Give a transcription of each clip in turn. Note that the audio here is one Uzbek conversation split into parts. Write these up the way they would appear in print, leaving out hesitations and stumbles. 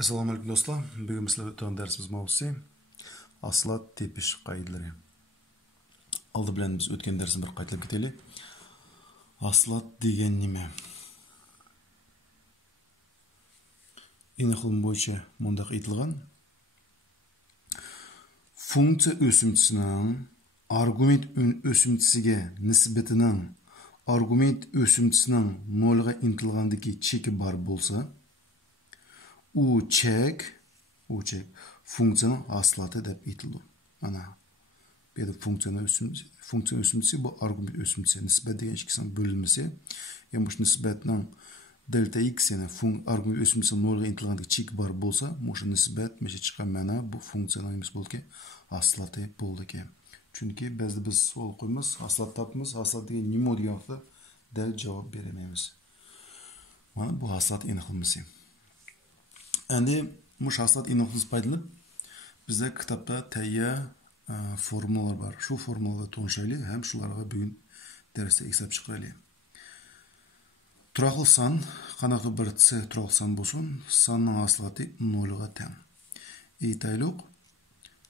Assalomu alaykum do'stlar. Bugun sizlarga o'tgan darsimiz mavzusi aslat tepish qoidalari. Oldi bilan biz o'tgan darsni bir qaytarib ketaylik. Aslat degan nima? Aniqlim bo'yicha mundaq aytilgan. Funksiya o'simchisining argument o'simchisiga nisbatining argument o'simchisining nolga intilgandagi cheki bor bo'lsa, u chek funksiyaning aslati deb aytiladi. Mana bu yerda funksiya o'simchisi bu argument o'simchisi nisbat degan ikkisining bo'linmasi. Ya'ni bu nisbatning delta x yani argument o'simchisi nolga intilgandagi chek bor bo'lsa, o'sha nisbat mesha chiqqan mana bu funksiyaning nima bo'ldi? Aslati bo'ldi ekan. Chunki ba'zida biz savol qo'yamiz, aslat topamiz, aslat degan nima degan vaqtda dal javob bermaymiz. Mana bu aslat aniqlanmasi. Endi bu aslat aniqlanish paytida bizda kitobda tayyor formulalar bor. Shu formulalarga to'nishaylik, ham shularga bugun darsda hisob chiqaraylik. Turaqli son qanaqa bir turaqli son bo'lsin, sonning aslati 0 ga teng. Aytaylik,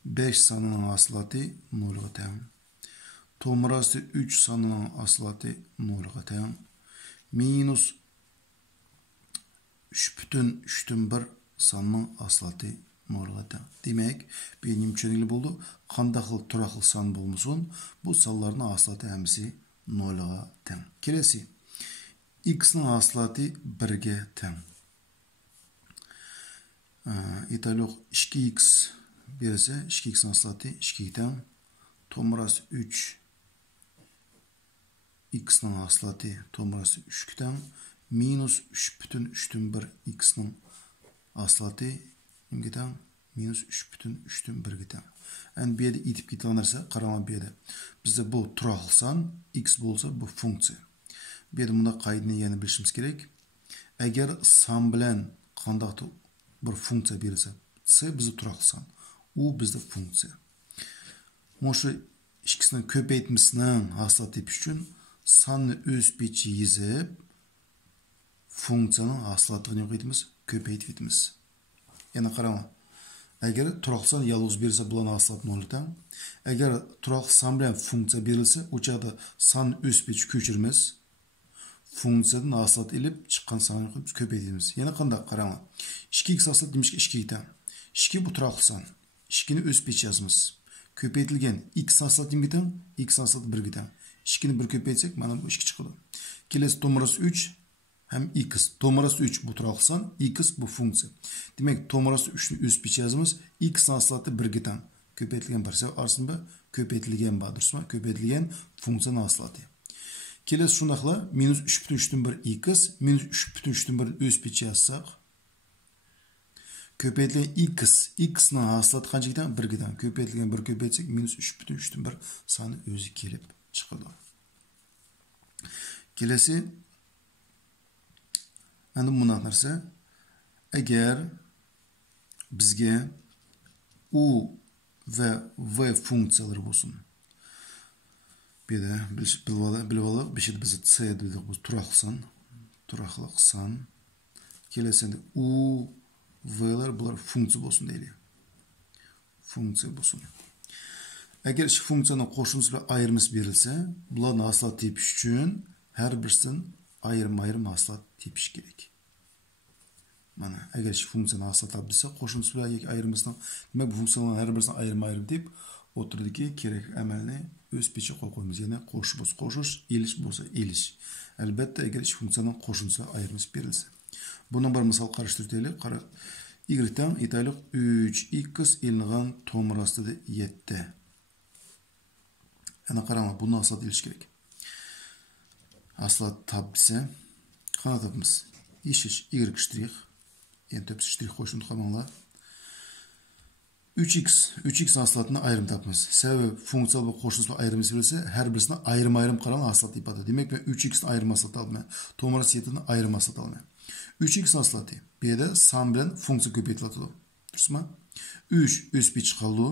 5 sonining aslati 0 ga teng. To'g'risi 3 sonining aslati 0 ga teng. Minus 3,1 sonning aslati 0 ga teng. Demak, benim tushunigli bo'ldi. Qanday xil turaqli son bo'lmasin, bu sonlarning aslati hammasi 0 ga teng. Kelasi x ning aslati 1 ga teng. Aytaylik 2x bersa 2x ning aslati 2 ga teng. To'g'risi 3 x ning aslati to'g'risi 3 ga teng. Minus 3,1 x ning aslati nimga teng? Minus 3,1 ga teng. Endi bu yerda yetib ketgan narsa, qarang bu yerda. Bizda bu turaqli son x bo'lsa, bu funksiya. Bu yerda bunda qoidani yana bilishimiz kerak. Agar son bilan qandaqdir bir funksiya berilsa, bizda turaqli son. U bizda funksiya. Mana shu ikkisining ko'paytmasining aslati tepish uchun sonni o'z pechi yezib funksiyaning aslatini yo'qotamiz, ko'paytib etamiz. Yana qarang. Agar turaqli son yolg'iz berilsa, bularning aslati 0 teng. Agar turaqli son bilan funksiya berilsa, o'chada son o'z pechi ko'chiramiz. Funksiyadan aslati ilib chiqqan sonni ko'paytiramiz. Yana qanday qarang. 2x aslati demoqchi 2 ga teng. 2 bu turaqli son. 2 ni o'z pechi yozamiz. Ko'paytirilgan x aslati nimga teng? X aslati 1 ga teng. 2 ni 1 ko'paytsak, mana bu 2 chiqadi. Kelasi to'g'risi 3 ham x. To'g'risi 3 bu turaqli son, x bu funksiya. Demak, to'g'risi 3 ni o'z pechi yozamiz. X aslati 1 ga teng. Ko'paytirilgan bir sefer aslında ko'paytirilgan bo'ldursa, ko'paytirilgan funksiyaning aslati. Kelasi shunaqla minus 3,1 x minus 3,1 o'z pechi yozsak, ko'paytirilgan x ning aslati qanchaga teng? 1 ga teng. Ko'paytirilgan 1 ko'paytsak minus 3,1 soni o'zi kelib chiqadi. Kelasi endi bunday narsa, agar bizga u va v funksiyalari bo'lsin. Bu yerda bilib olib, biz c dedik, bu turaqli son. Kelasi endi u v'lar bular funksiya bo'lsin deylik. Funksiya bo'lsin. Agar shu funksiyaning qo'shimchasi bilan ayirmasi berilsa, bularning aslati tepish uchun har birisidan ayrim aslat tepish kerak. Mana agar shu funksiyaning aslati topilsa, qo'shimchasi bilan yoki ayirmasidan, demak bu funksiyalarning har birisidan ayrim deb o'tirdiki, kerak amalni o'z pechiga qo'yib qo'yamiz. Ya'ni qo'shish bo'lsa qo'shish, elish bo'lsa elish. Albatta agar shu funksiyaning qo'shimchasi ayirmasi berilsa. Bundan bir misol qarashtiraylik. Qara, y teng aytaylik 3x ilingan to'g'risida 7. Ana qarang, buni aslat elish kerak. Aslat topsa, qana topamiz? Yeşil y ştrix. Yani tepsi ştrix qo'shib qo'yinglar. 3x aslatini ayrim topamiz. Sababi funksiyal va qo'shimcha ayrimisi bo'lsa, har birisini ayrim qarang aslat topadi. Demak, men 3x ni ayrim aslat olmayman. To'g'risi 7 ni ayrim aslat olmayman. 3x aslati. Bu yerda son bilan funksiya ko'paytiriladi. Durustmi? 3 o'z pechi qoldi.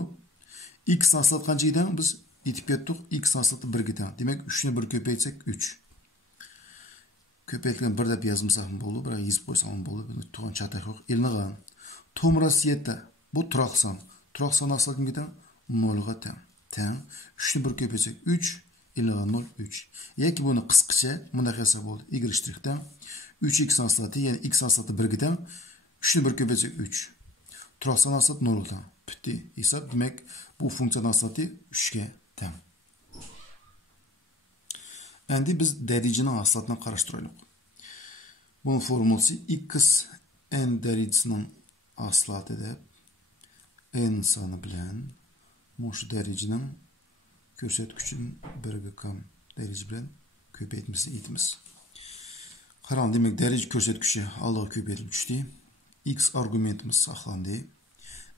X aslat qanchaga teng? Biz yetib ketdik. X aslati 1 ga teng. Demak, 3 ni 1 ko'paytsak 3. Köpeytken bir dep yazımsaq bolu, bir yazıp koysam bolu. Tuğan çataq yok. Elniğan. Tomrası 7. Bu turaq san. Turaq san asla kim giden? 0'ga teң. Teң. 3'ni 1 köpetsek 3. Elniğan 0, 3. Yeki bunu qısqıça bunda hesap oldu. Y ştrixten 3x aslatı, yani x aslatı 1 giden 3'ni 1 köpetsek 3. Turaq san aslatı 0'ga teң. Bitti. Hesap demek bu funksiyanın aslatı 3'ge teң. Endi biz derecinin aslatına karıştıralım. Bunun formülası x n derecesinin aslatı dep n sanı bilen şu derecinin körsetküçünün birge kam derece bilen köpeytmesi etimiz. Qaran demek derece körsetküçü aldığı köpeytilip düştü. X argumentimiz saqlandı.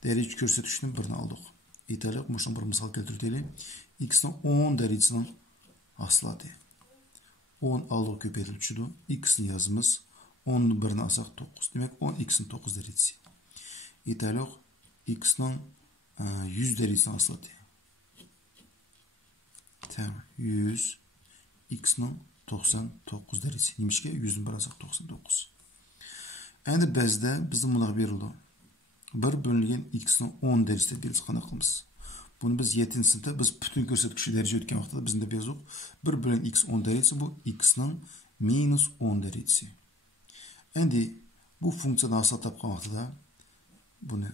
Derece körsetküçünün birini aldık. İtalik muşun bir misal keltirdik. X'nin 10 derecesinin aslatı. 10 aldığı köpeytilip düştü. X'ni yazımız 10'nun birini alsak 9. Demek 10 X'nin 9 derecesi. İtalik X'nin 100 derecesini aslatı. Tamam. 100 X'nin 99 derecesi. Demişke 100'ün bir alsak 99. Endi bizde bizim buna verildi. 1 bölüngen X'nin 10 derecesi biz qana qılmız. Bunu biz 7. sınıfta biz bütün körsetküçü derece ötken vaqtda bizim de yazıq. 1 bölün X 10 derecesi bu X'nin minus 10 derecesi. Endi bu funksiyonu asla tapqan vaqtda bunu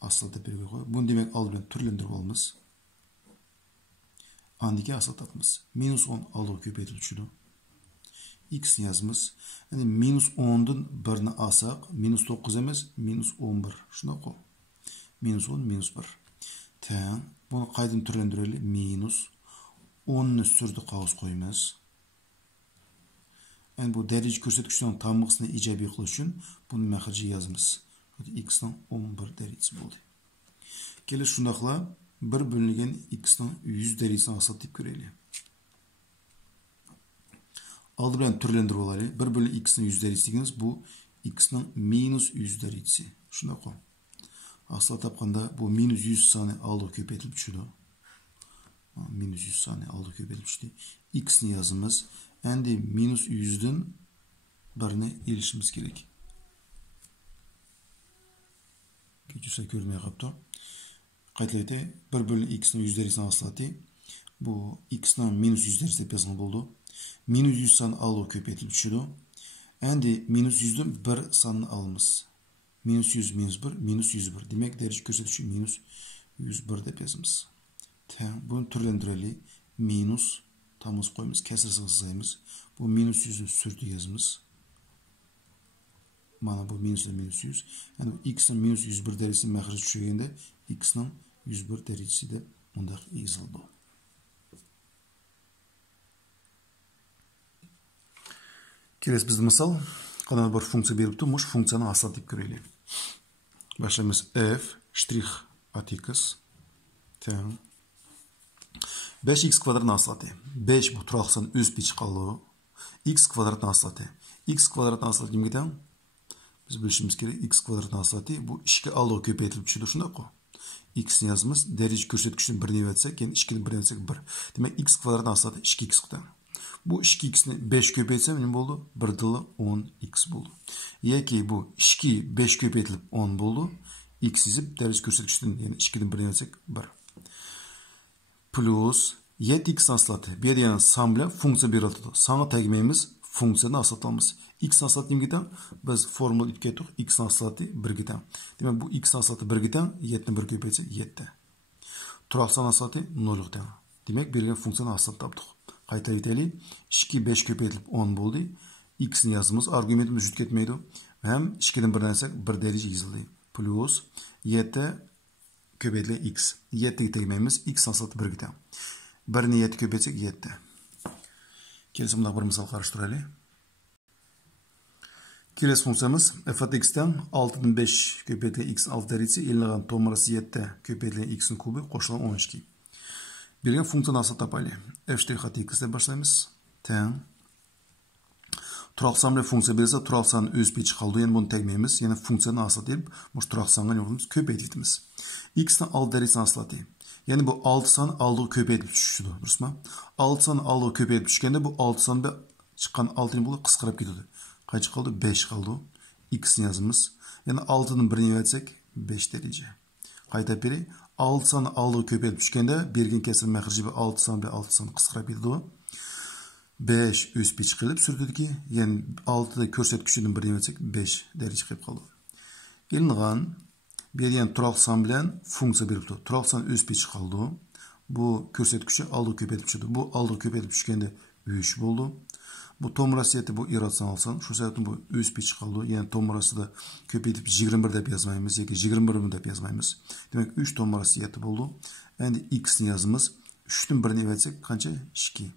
asla da birge koy. Bunu demek al bilen türlendirip almız. Andiki asla tapmız. Minus 10 aldığı köpeytilip düşüdü. X'ni yazmız. Yani minus 10'dun birini alsak minus 9 emas minus 11. Şuna koy. Minus 10 minus 1. Teң. Bunu qaydan türlendireli? Minus 10'nu sürdü qavuz koymaz. Yani bu derece körsetküçünün tamlığını icabi qilish üçün bunu məxrici yazmız. X'nin 11 derecesi oldu. Kelir şundaqla 1 bölüngen X'nin 100 derecesini asal deyip göreli. Aldı bilen türlendirip olayı. 1 bölü X'nin 100 derecesi degeniz bu X'nin minus 100 derecesi. Şunda koy. Asla tapqanda bu minus 100 sani aldı köpeytilip düşüdü. Minus 100 sani aldı köpeytilip düşüdü. X'ni yazımız. Endi minus 100'dün birini erişimiz gerek. Geçirse görmeye kaptı. Qaytlaydı. 1 bölü X'nin 100 derecesini aslatı. Bu X'nin minus 100 derecesi yazılı oldu. Minus 100 sani aldı köpeytilip düşüdü. Endi minus 100'dün 1 sanını alımız. Minus 100 minus 1 minus 101. Demek derece körsetküçü minus 101 dep yazımız. Bunu türlendireli minus tamız koyumuz, kesirsiz sayımız. Bu minus 100'ü sürdü yazımız. Mana bu minus ile minus 100. Yani X'nin minus 101 derecesi məxric düşürgende X'nin 101 derecesi de ondaq yazıldı. Keres bizde misal qanday bir funksiya berip turmuş, funksiyani asal deyip göreli. Başlayımız f ştrix at x teң 5x kvadratını aslatı. 5 bu turaqsan öz piç qalığı. X kvadratını aslatı. X kvadratını aslatı kimge teң? Biz bilişimiz gerek. X kvadratını aslatı. Bu 2 aldığı köpeytilip düşüdü. Şunda qoy. X'ni yazımız. Derece körsetküçünü 1'ni etsek, yani 2'ni 1'ni etsek 1. Demek x kvadratını aslatı 2x teң. Bu 2x'ni 5 köpeytsem ne oldu? 1 dılı 10x buldu. Yeki bu 2 5 köpeytilip 10 buldu. X yazıp derece körsetküçünün yani 2'den 1'ni etsek 1. Plus 7x aslatı. Bir yana san bilen funksiya berildi. Sana tegmeyimiz funksiyani aslatlamız. X aslatı kimge teң? Biz formula ip ketdik. X aslatı 1'ge teң. Demek bu x aslatı 1'ge teң. 7'ni 1 köpeytsek 7. Turaqsan aslatı 0'ga teң. Demek bir funksiyani aslat tapdık. Qayta eteli 2 5 köpeytilip 10 buldu. X'ni yazımız. Argumentimiz jüt ketmeydi. Hem 2'den 1'den etsek 1 derece yazıldı. Plus 7 köpeytili x. 7'ge tegmeyimiz x aslatı 1'ge teң. 1'ni 7 köpeytsek 7. Kelesi bunda bir misal karıştıralım. Kelesi funksiyamız f at x'ten 6'dan 5 köpeytili x 6 derecesi eliniğen tomrası 7 köpeytili x'in kubu koşulan 12. Birgen funksiyonu asal tapaylı. F ştrix at x ile başlayımız. Teң. Turaqsan bilen funksiya berilse turaqsanın öz peçi qaldı. Yani bunu tegmeyimiz. Yani funksiyonu asal deyip bu turaqsangan yolumuz köpeytimiz. X'ten 6 derecesini aslatı. Yani bu 6 sanı aldığı köpeytilip düşüşüdü. Durusma? 6 sanı aldığı köpeytilip düşkende bu 6 sanı Çıkan 6'nın bulu kısqırıp gidiyordu. Kaç kaldı? 5 kaldı. X'ni yazımız. Yani 6'nın birini versek 5 derece. Qayta beri 6 sonu 6'ga köpeyip düşkende bergen kesir məxrici 6 sonu 6 sonu kısqırıp gidiyordu. 5 üst bir çıkılıp sürdü ki, yani 6'da körsetküçünün birini versek 5 derece kayıp kaldı. Elinğan bergen turaq san bilen funksiya beripti. Turaq san üst bir çıkaldı. Bu körsetküçü 6'ga köpeyip düşürdü. Bu 6'ga köpeyip düşkende 3 oldu. Bu tomurasiyeti bu irratsionalsan, şu sebepten bu üst bir çıkaldı. Yani tomurası da köpeyip 21 dep yazmayımız, yoki 21 dep yazmayımız. Demek 3 tomurasiyeti oldu. Endi x'ni yazımız. 3'tün birini versek kança? 2.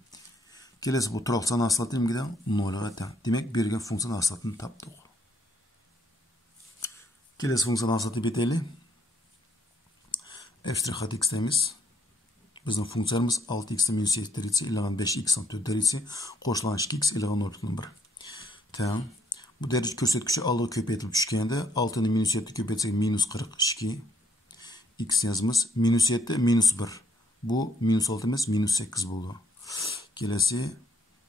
Kelesi bu turaq san aslatı nimgiden 0'ga teng. Demek bergen funksiyanın aslatını tapdık. Kelesi funksiyanın aslatı beteli. f' x deymiz. Bizim funksiyonumuz 6x'in minus 7 derecesi ilgili 5x'in 4 derecesi qo'shilgan 2x ilgili 0.1. Tamam. Bu derece körsetküçü 6'ga köpeytilip düşkende 6'nı minus 7 köpeytsek minus 42. X yazımız minus 7 minus 1. Bu minus 6 emas minus 8 oldu. Kelesi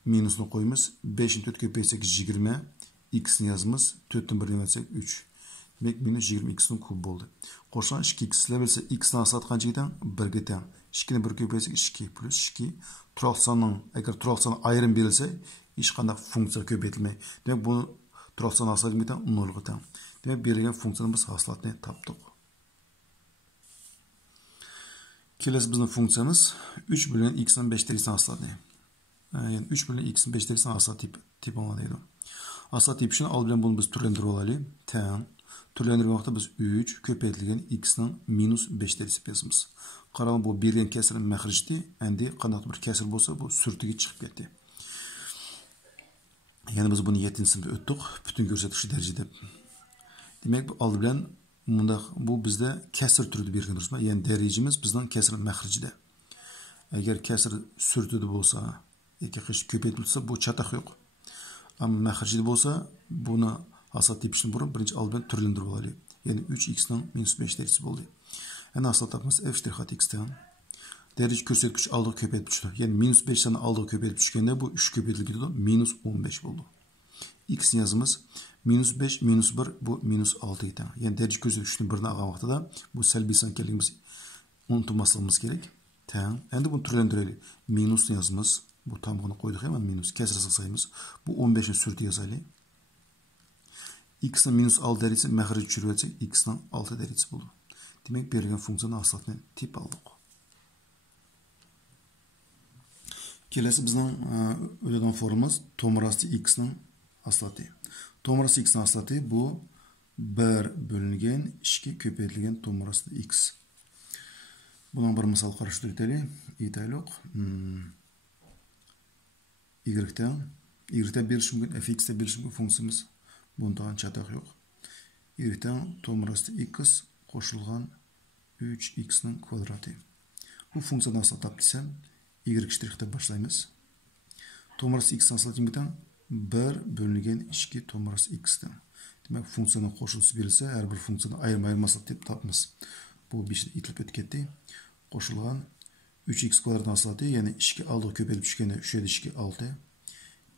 minusunu koyumuz 5'in 4 köpeytsek 20. X'ni yazımız 4'ten 1'ini versek 3. Demek minus 20 x'nin kub oldu. Qo'shilgan 2x bilse x'ni aslat qanchaga teng? 1'ga teng. 2'ni 1 köpeysek 2 plus 2. Turaq sanning agar turaq san ayrim berilse hech qanday funksiya köpeytilmay. Demek bunu turaq san aslatga teng 0'ga teng. Demek berilgan funksiyani biz haslatni topdik. Kelesi bizning funksiyamiz 3 bölünen x'nin 5 derecesini aslatni. Yani 3 bölünen x'nin 5 derecesini aslat tip olmalıydı. Aslat tip için al bilen bunu biz türlendirip olaylı. Teng. Türlendirgen vaqtda biz 3 köpeytilgan x'nin minus 5 derecesi yazımız. Qarang bu bergen kesirning məxrijdi. Endi qanday bir kesir bo'lsa bu surtiga chiqib ketdi. Yani biz bunu 7-sinfda o'tdik. Bütün ko'rsatkichi darajada. Demek bu aldı bilen bu bizde kesir türüde bergen durusma. Yani derecemiz bizden kesirning məxrijida. Eğer kesir surtida bo'lsa, yoki qish ko'paytirilsa bu chataq yo'q. Ama məxrijida bo'lsa, buni asat tepishini burun birinchi aldı bilen türlendirib olaylik. Yani 3x'nin minus 5 derecesi bo'ldi. Yani asıl tapımız f' x'ten. Derece körsetküç aldığı köpeyip düştü. Yani minus 5 tane aldığı köpeyip düşkende bu 3 köpeyip gidiyordu. Minus 15 oldu. X yazımız minus 5 minus 1 bu minus 6 idi. Yani derece körsetküçünün birine ağan vaxtada bu selbi sankerliğimiz unutulmasımız gerek. Tamam. Endi bunu türlendirelim. Minus yazımız bu tam bunu koyduk hemen minus. Kesrasız sayımız. Bu 15'in sürtü yazaylı. X'nin minus 6 derecesi məxrici çürüyecek. X'nin 6 derecesi buldu. Demek bergen funksiyanın aslatını tip aldık. Kelesi bizden ödeden formumuz tomurası x'nin aslatı. Tomurası x'nin aslatı bu 1 bölüngen 2 köpeytilgen tomurası x. Bunun bir misal karıştırıteli. İtaylık. Y'den beriş mümkün. Fx'de beriş mümkün fonksiyamız. Bundan çatak yok. Y'den tomurası x qo'shilgan 3x'nin kvadratı. Bu funksiyadan aslat desem y' başlaymiz. Tomurası x'ni aslatayım biten 1 bölüngen 2 tomurası x'ten. Demek funksiyanın qo'shilisi berilse her bir funksiyani ayırma aslat deb tapmiz. Bu bir şey itilip ötketti. Qo'shilgan 3x kvadratını aslatı yani 2 aldığı köpeyip düşkende 3 2 6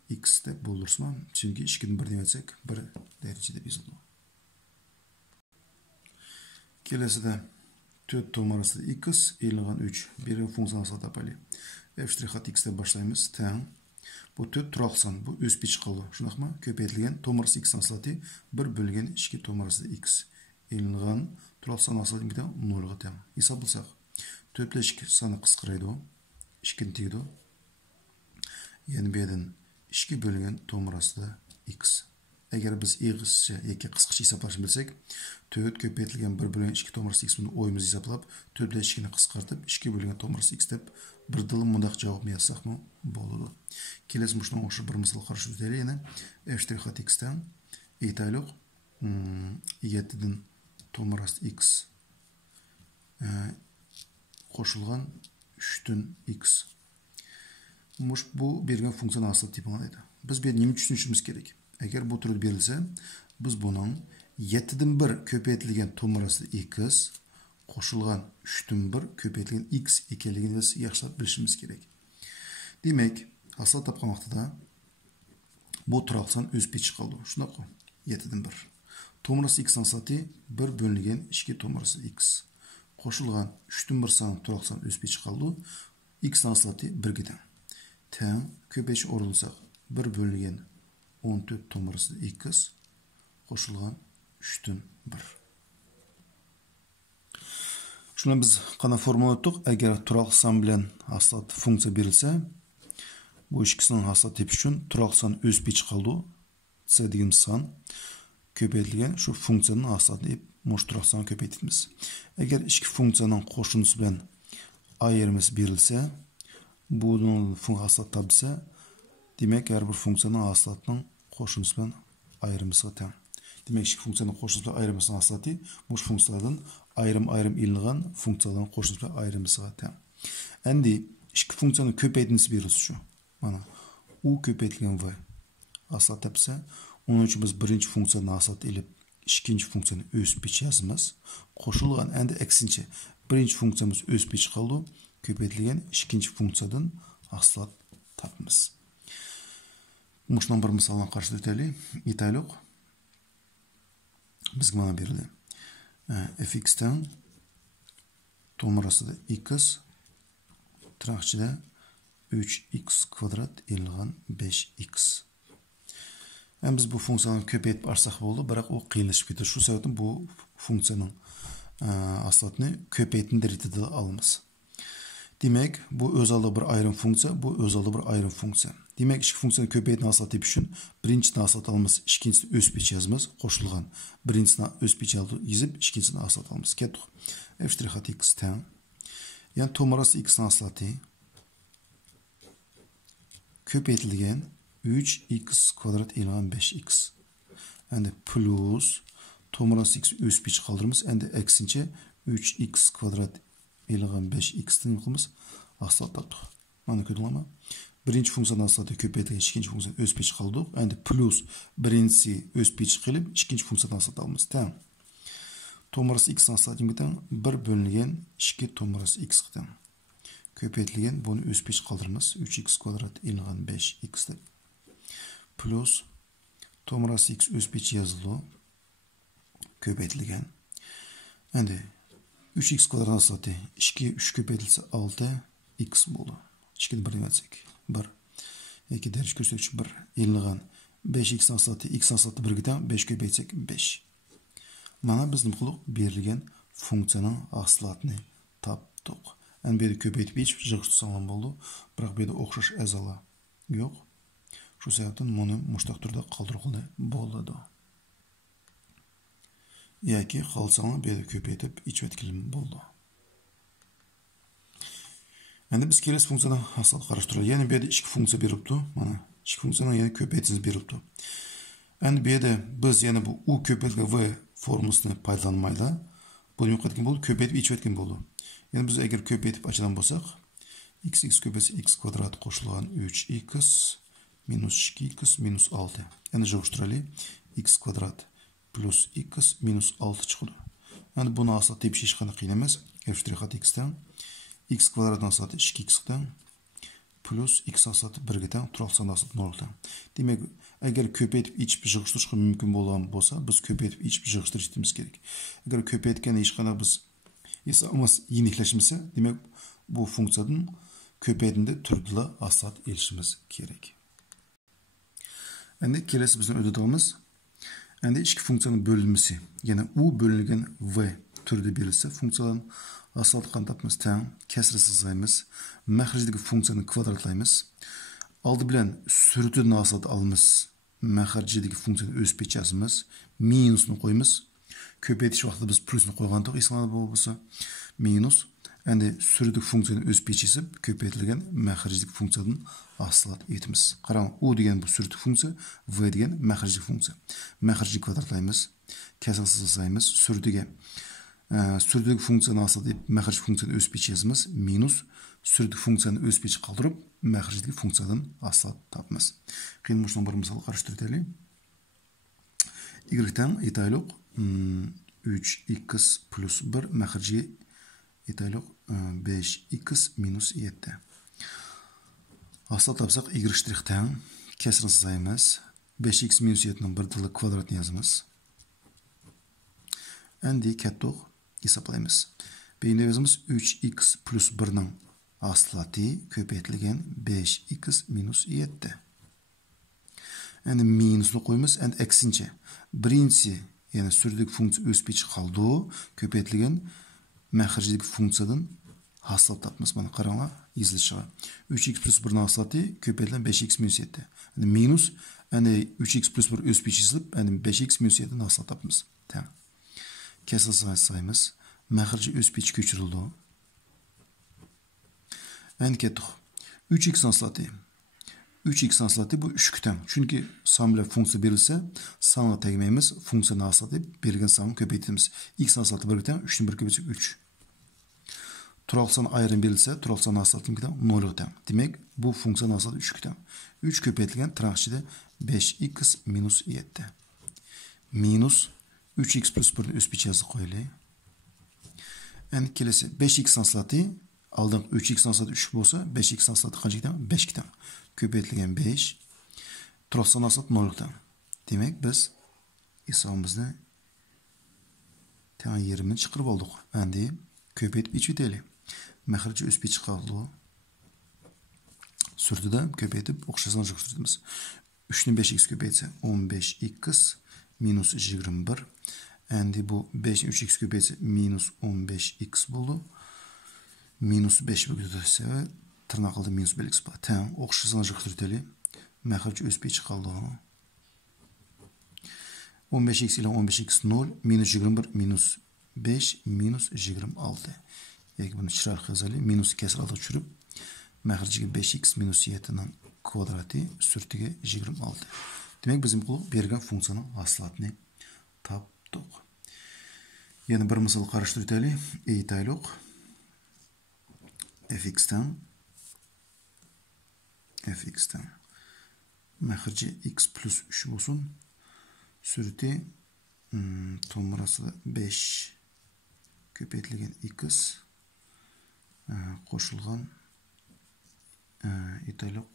x deb bulursa çünkü 2'nin 1'ini versek 1 derecede bizildi. Kelesi de 4 tomurası x eğilingan 3 bir funksiyon aslat yapalım. f' x'te başlayımız. Teng. Bu 4 turaq san. Bu üst bir çıqıldı. Şunaq mı? Köpeytilgen tomurası x aslatı 1 bölgen 2 tomurası x. Eğilingan turaq san aslatı bir de 0'ga teng. Hesaplasaq 4 ile 2 sanı qısqıraydı. 2'ni tegdi. Yani birden 2 bölgen tomurası da x. Eğer biz eğizce yoki qisqacha hisoblashni bilsek 4 köpeytilgan 1 bölgen 2 tomurası x bunu oyimiz hisoblab 4 ile 2'ni qisqartib 2 bölgen tomurası x deb bir dilim mundaq javob yazsaqmi bo'ladi. Kelesi shunga o'xshab bir misol qarshi o'taylik. Yana f' x'dan aytaylik 7 dan tomurası x qo'shilgan 3 dan x. Bu bergen funksiyanın asıl tipini deydi. Biz bir nima tushunishimiz kerak? Eğer bu türlü berilse, biz bunun 7'den 1 köpeytilgen tomurası x, qo'shilgan 3'ten 1 köpeytilgen x ekanligini biz yaxshilab bilishimiz kerak. Demek, asıl tapqan vaqtida Bu turaqsan öz peçi qaldı. Şundaq qo. 7'den 1. Tomrası x asati 1 bölüngen 2 tomrası x. Qoşulgan 3'ten 1 sani turaqsan öz peçi qaldı. X asati 1 giden. Teң köpeç orulsaq 1 bölüngen 14 tomrası x. Qoşulgan 3'ten 1. Şuna biz qana formula etdik. Eğer turaq san bilen aslat funksiya berilse, bu ikisinin aslat tepiş üçün turaq san öz peçi qaldı. C degan san köpeytilgen şu funksiyanın aslatını ep muş turaq sanı köpeytimiz. Eğer iki funksiyanın qoşunusu bilen ayırması berilse, bunun aslat tabilse, demek her bir funksiyanın aslatının qoşunusu bilen ayırması teң. Demek iki funksiyanın qoşunusu bilen ayırmasının aslatı muş funksiyalardan ayrım ilingan funksiyaların qoşunusu bilen ayırması teң. Endi iki funksiyanın köpeytmesi berilse şu. Mana u köpeytilgen v aslat tabilse, onun için biz birinci funksiyanın aslat elip ikinci funksiyanın öz peçi yazımız. Qoşulgan endi eksinçe birinci funksiyamız öz peçi qaldı. Köpeytilgen ikinci funksiyadan aslat tapımız. Muşdan bir misaldan qarşı öteli. İtaylık. Bizge mana berildi. Fx'ten tomrası da x tırnaqçıda 3x kvadrat eğilgan 5x. Yani biz bu funksiyanı köpeytip arsak boldu, biroq o qiyinlashib ketdi. Shu sababdan bu funksiyanın aslatını köpeytin derecede alımız. Demek bu özalda bir ayrım funksiya, bu özalda bir ayrım funksiya. Demek iki funksiyanı köpeytin aslat tep üçün birincisini aslat alımız, ikincisini öz peçi yazımız, qoşulgan. Birincisini öz peçi yazıp, ikincisini aslat alımız. Ketdik. F' x teң. Yani tomrası x'nin aslatı köpeytilgen 3x kvadrat eğilgan 5x. Endi plus tomrası x öz peçi qaldırımız. Endi eksinçe 3x kvadrat eğilgan 5x'ten qılımız aslat tapdıq. Mana kördüңlärmi? Birinci funksiyanın aslatı köpeytilgen, ikinci funksiyanın öz peçi qaldıq. Endi plus birincisi öz peçi qilib, ikinci funksiyanın aslat alımız. Teң. Tomrası x'nin aslatı teң 1 bölüngen 2 tomrası x teң. Köpeytilgen bunu öz peçi qaldırımız. 3x kvadrat eğilgan 5x plus tomrası x öz peçi yazılı köpeytilgen. Endi 3x kvadrat aslatı 2 3 köpeytilse 6x boldu. 2'den 1'ni etsek 1. 2 derece körsökçü 1 eğilgan 5x aslatı x aslatı 1 giden 5 köpeytsek 5. Mana biz nima qildik? Berilgan funksiyanın aslatını tapdıq. Endi bu yerda köpeytip hiç jig'ishtirsan boldu. Biroq bu yerda o'xshash a'zolar yo'q. Shu sababdan buni mushtaq turda qoldirg'ili bo'ladi. Yoki qolsanglar bu yerda ko'paytib ichib o'tkilim bo'ldi. Endi biz kelasi funksiyani asal qarab turaylik. Ya'ni bu yerda ikki funksiya berilibdi. Mana ikki funksiyani yana ko'paytishimiz berilibdi. Endi bu yerda biz yana bu u ko'paytgan v formulasini foydalanmayla buni yo'qotgan bo'ldi, ko'paytib ichib o'tgan bo'ldi. Yani biz eğer köpeytip açılan bolsak, x köpesi x kvadrat qo'shilgan 3x minus 2x minus 6. Yani jig'ishtiraylik. X kvadrat plus x minus 6 chiqdi. Yani bunu aslat tepish hech qanday qiyin emas. F' x'dan x kvadratdan aslat 2x'dan plus x aslat 1 ga turaq son aslat 0 dan. Demek eğer köpeytip içip jig'ishtirish mümkün bo'lgan bo'lsa, biz köpeytip içip jig'ishtirishimiz kerak. Eğer köpeytgan hech qanday biz Ama yenikleşmesi demek bu funksiyanın köpeydiğinde türlü aslat erişimiz gerek. Endi kelesi bizim ödediğimiz endi iki funksiyanın bölünmesi. Yani u bölüngen v türde berilse funksiyanın aslat qandapmiz teң kesrisiz sayımız. Məxrəjdəki funksiyanı kvadratlayımız. Aldı bilen sürütüden aslat alımız. Məxrəjdəki funksiyanı öz peçi yazımız. Minusunu koyumuz. Köpeytiş vaxtı biz plusunu qoyğandıq. İslamda bu olsa minus. Endi sürüdük funksiyanın öz peçisi köpeytilgen məxrəjdəki funksiyadan aslat etimiz. Qarang, u degen bu sürüdük funksiya, v degen məxrəjdəki funksiya. Məxrəjdi kvadratlayımız. Kesrisiz sayımız. Sürüdük funksiyanı aslat edip məxrəjdəki funksiyanın öz peçi yazımız. Minus sürüdük funksiyanın öz peçi qaldırıp məxrəjdəki funksiyadan aslat tapımız. Qiyin muşdan bir misal qarıştırıtaylik. Y-ten etaylik 3x plus 1 məxrəci etaylik 5x minus 7. Aslat tapsaq y' teң kesrisiz sayımız 5x minus 7'nin bir dılı kvadratını yazımız. Endi kettoq hesaplaymiz. Beyinde yazımız 3x plus 1'nin aslatı köpeytilgen 5x minus 7. Endi minuslu koyumuz. Endi eksince. Birinci, yani sürdük funksiya öz piç kaldı. Köpeytilgen məxircilik funksiyadan hasılat tapmız. Bana qarаңlar, yazılışıға. 3x plus 1'nin hasılatı köpeytilgen 5x minus 7. Endi minus, endi 3x plus 1 öz piç yazılıp, endi 5x minus 7'nin hasılat tapmız. Tamam. Kesil sayımız. Məxirci öz piç köçürüldü. Endi ketdik. 3x hasılatı. 3x hasılatı bu 3 kütəm. Çünki samla funksiya verilsə, sanla təgməyimiz funksiyanın hasılatı verilən sanın köpəytimiz. X hasılatı 1 kütəm, 3'ün 1 köpəyəcək 3. Tural san ayrım verilsə, tural san hasılatı kütəm 0 kütəm. Demək, bu funksiyanın hasılatı 3 kütəm. 3 köpəytilən tırnaqçıda 5x minus 7. Minus 3x plus 1'ni üst biç yazı qoyulur. Endi kelesi 5x hasılatı aldığım 3x hasılatı 3 olsa 5x hasılatı kaç gitem? 5 gitem. Köpeytilgen 5. Turalsan hasılatı 0 gitem. Demek biz hesabımızda tane yerini çıkarıp olduk. Endi köpeytip iç videeli. Məxirci üst biç kaldı. Sürdü de köpeytip okşasına çıkıştırdığımız. 3'ün 5x köpeytse 15x minus 21. Endi bu 5'in 3x köpeytse minus 15x buldu. Minus 5 bölgüdürse tırnak aldı minus 1x var. Tamam. Okşasına çıkıştırdığı. Məxirci öz biç kaldı. 15x ile 15x 0. Minus 21 minus 5 minus 26. Yani bunu çırar yazılı. Minus kesir aldı çürüp. Məxirci 5x minus 7'nin kvadratı sürtüge 26. Demek bizim bu bergen funksiyanın hasılatını tapdık. Yani bir misal karıştırdığı. Eytaylık. fx'ten məxirci x plus 3 olsun. Sürtü tomurası 5 köpeytilgen x koşulgan itaylık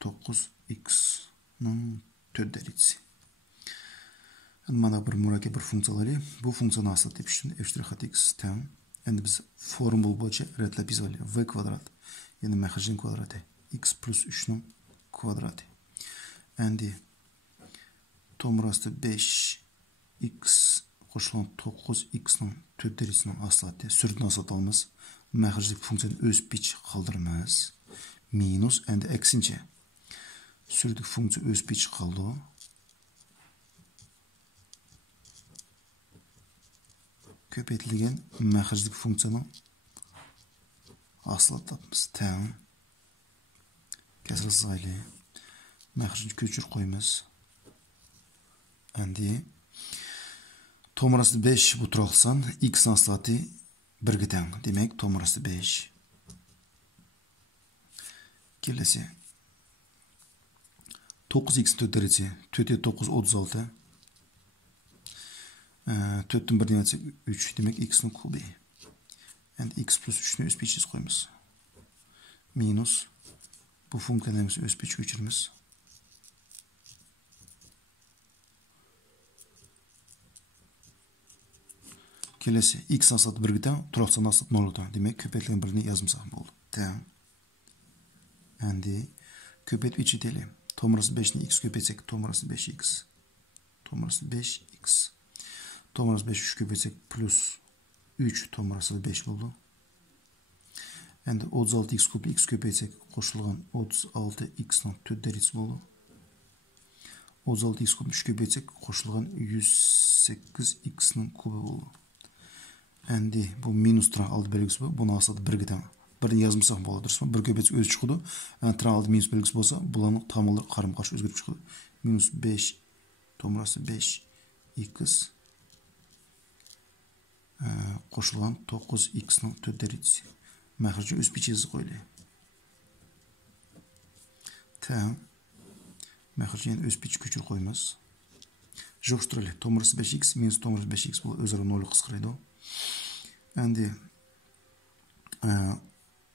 9x'nin 4 derecesi. Mana bir murakkep bir funksiyaları. Bu funksiyanın hasılatı için f' x tam. Endi biz formul boyunca rətlab yazalım. V kvadrat. Yani məxircinin kvadratı. X plus 3'nin kvadratı. Endi tomurası 5x koşulan 9x'nin 4 derecesinin hasılatı. Sürdün hasılatı almaz. Məxircilik funksiyanın öz biç kaldırmaz. Minus. Endi eksince. Sürdük funksiya öz biç kaldı. Köpeytilgen məxircilik funksiyanın hasılat tapmız. Tamam. Kesir sayılı. Məxirci köçür koyumuz. Endi tomurası 5 bu turalsan x hasılatı 1 gitem. Demek tomurası 5. Kelesi 9x 4 derece. 4'e 9 36. 4'tün 1 demek 3 demek x'nin kubi. Yani x plus 3'ünü üst biçiz koyumuz. Minus bu funksiyonlarımızı üst biç geçirimiz. Kelesi x hasılatı 1 gitem, turalsan hasılatı 0 gitem. Demek köpeytilgen birini yazmışsak oldu. Tamam. Endi köpeytip içi deli. Tomurası 5'ni x köpeytsek tomurası 5x. Tomurası 5x. Tomurası 5 3 köpeytsek plus 3 tomurası 5 oldu. Endi 36x küp x köpeytsek koşulgan 36x'nin 4 derecesi oldu. 36x küp 3 köpeytsek koşulgan 108x'nin kübü oldu. Endi bu minus tırnak aldı belgisi bu. Bunu hasılatı 1 gitem. Birini yazmışsak bo'ladir. 1 köpeytsek öz çıkıdı. Yani tırnak aldı minus belgisi olsa bulanın tamamları karım karşı özgürüp çıkıdı. Minus 5 tomurası 5 x koşulan 9x'nin 4 derecesi. Məxirci öz biç yazı qoyulur. Tamam. Məxirci yəni öz biç köçür qoymaz. Joqsturali. Tomurası 5x minus tomurası 5x bu özara 0 qısqırıydı. Endi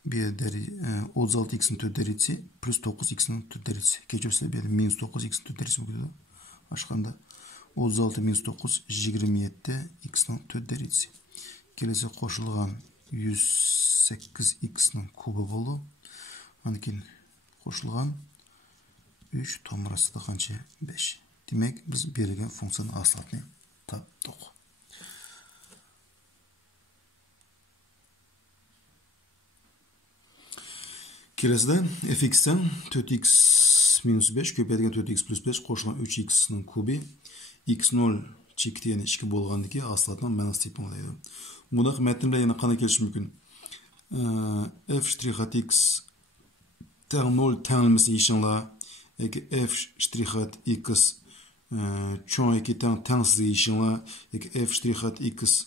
bir deri 36x'in 4 derece plus 9x'in 4 derece. Geçirse bir minus 9x'in 4 derece buluyor. Aşkanda 36 minus 9 27 x'in 4 derece. Kelese koşulgan 108x'in kubu bolu. Ankin koşulgan 3 tomrası da kança 5. Demek biz belirgen fonksiyonun aslatını taptık. Keleside fx'ten 4x minus 5 köpeydigen 4x plus 5 koşulan 3x'nin kubi x0 çekti yani 2 bolğandaki aslatından menas tipini deydi. Bundaq metnimde yana qana keliş mümkün. F ştrihat x tang 0 tanılması işinla f ştrihat x çoğun 2 tangsız işinla f ştrihat x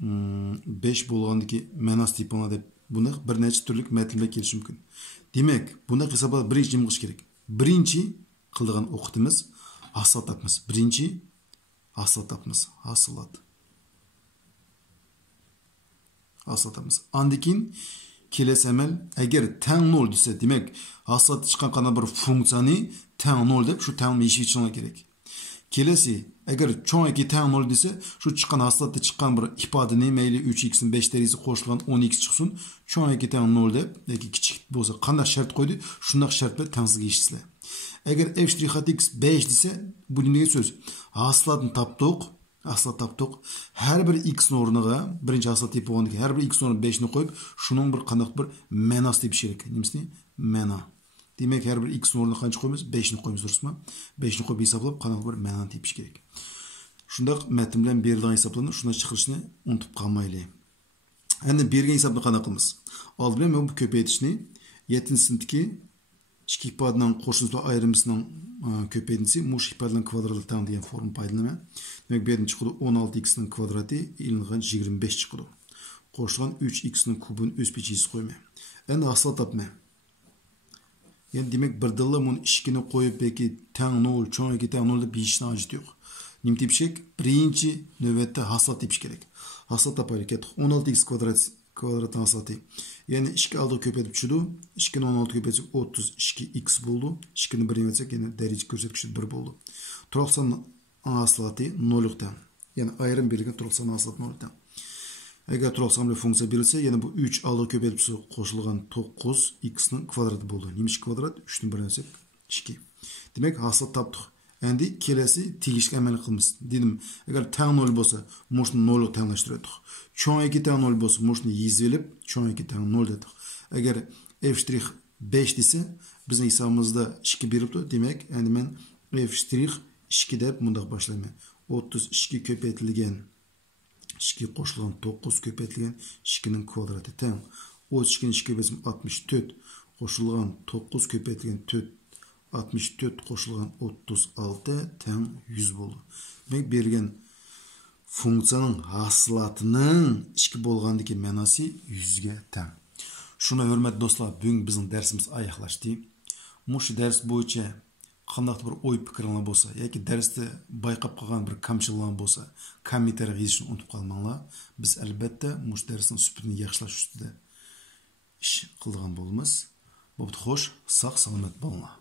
5 bolğandaki menas tipini deydi. Bundaq bir neçe türlük metnimde keliş mümkün. Demek bundaq hesabda birinci nima qilish kerak? Birinci qildigan o'qitimiz haslat tapmiz. Birinci haslat tapmiz. Haslat tapmiz. Andikin kelesi emel eğer tang 0 dese demek haslat chiqqan qana bir funksiyani tang 0 deb shu tang eshik ichinglar kerak. Kelesi eğer çoğun 2 tang 0 dese şu chiqqan haslatda chiqqan bir ifodani mayli 3x'in 5 derisi qo'shilgan 10x chiqsin. Çoğun 2 tang 0 deb yoki kichik bo'lsa qanday shart qo'ydi? Shunday shart bilan tangsizga eshitsizlar. Eğer f ştrihat x 5 dese bu nima söz? Haslatni taptık. Her bir x'in o'rniga birinchi haslat tipi bo'lgandiki her bir x'in o'rniga 5ni qo'yib, shuning bir qanday bir menas deb kerak. Nimasini? Mena. Demek her bir x'in o'rniga qancha qo'yamiz? 5ni qo'yamiz, durustmi? 5ni qo'yib hisoblab qanday bir mena tepish kerak. Shunda metn bilan berilgan hisoblarni shunday chiqarishni unutib qolmaylik. Endi bergan hisobni qanday qilamiz? Oldin men bu ko'paytirishni 7-sinfdagi ikki ifodaning qo'shimcha ayrimisining ko'paytirisi mush ifodaning kvadrati tang degan forma foydalanaman. Demak, bu yerdan chiqadi 16x ning kvadrati ilingan 25 chiqadi. Qo'shilgan 3x ning kubini o'z pechisiga qo'yma. Endi haslat topma. Yani demek bir dilla bunu ishkini qo'yib peki tang 0, cho'ng 2 tang 0 deb yeyishni hojati yo'q. Nim tepishak? Birinchi navbatda haslat tepish kerak. Haslat topaylik. 16x kvadrat haslati. Yani 2 aldı köpetip tushdi. 2 ni 16 köpetib 32x bo'ldi. 2 ni 1 etsak yana darajə ko'rsatkichi 1 bo'ldi. Turuqsan haslati 0'dan. Yani ayrim berilgan turuqsan haslati 0'dan. Eğer turuqsan funksiya berilsa, yana bu 3 aldı köpetib qo'shilgan 9x ning kvadrati bo'ldi. Nima kvadrat? 3 ni 1 etsak 2. Demek haslat tapdık. Endi kelesi tegishli amal qilamiz. Dedim, agar tang 0 bo'lsa, mushni 0 ga tenglashtirdik. Cho'ng 2 tang 0 bo'lsa, mushni yezib olib, cho'ng 2 tang 0 dedik. Agar f' 5 desa, bizning hisobimizda 2 beribdi. Demak, endi men f' 2 deb bundoq boshlayman. 32 ko'paytirilgan 2 qo'shilgan 9 ko'paytirilgan 2 ning kvadrati tang 32 ni 2 ko'paytsam 64 qo'shilgan 9 ko'paytirilgan 4 64 qo'shilgan 36 tang 100 bo'ldi. Demek berilgan funksiyanın haslatının 2 bo'lgandagi ma'nosi 100 ga tang. Shuna hurmatli do'stlar, bugun bizning darsimiz oyoqlashdi. Mushu dars bo'yicha qanday bir o'y fikringlar bo'lsa yoki darsda bayqab qolgan bir kamchiliklar bo'lsa, kommentariyga yozishni unutib qolmanglar. Biz albatta mushu darsning sifatini yaxshilash ustida ish qilgan bo'lamiz. Bo'pti, xo'sh, sog' salomat bo'linglar.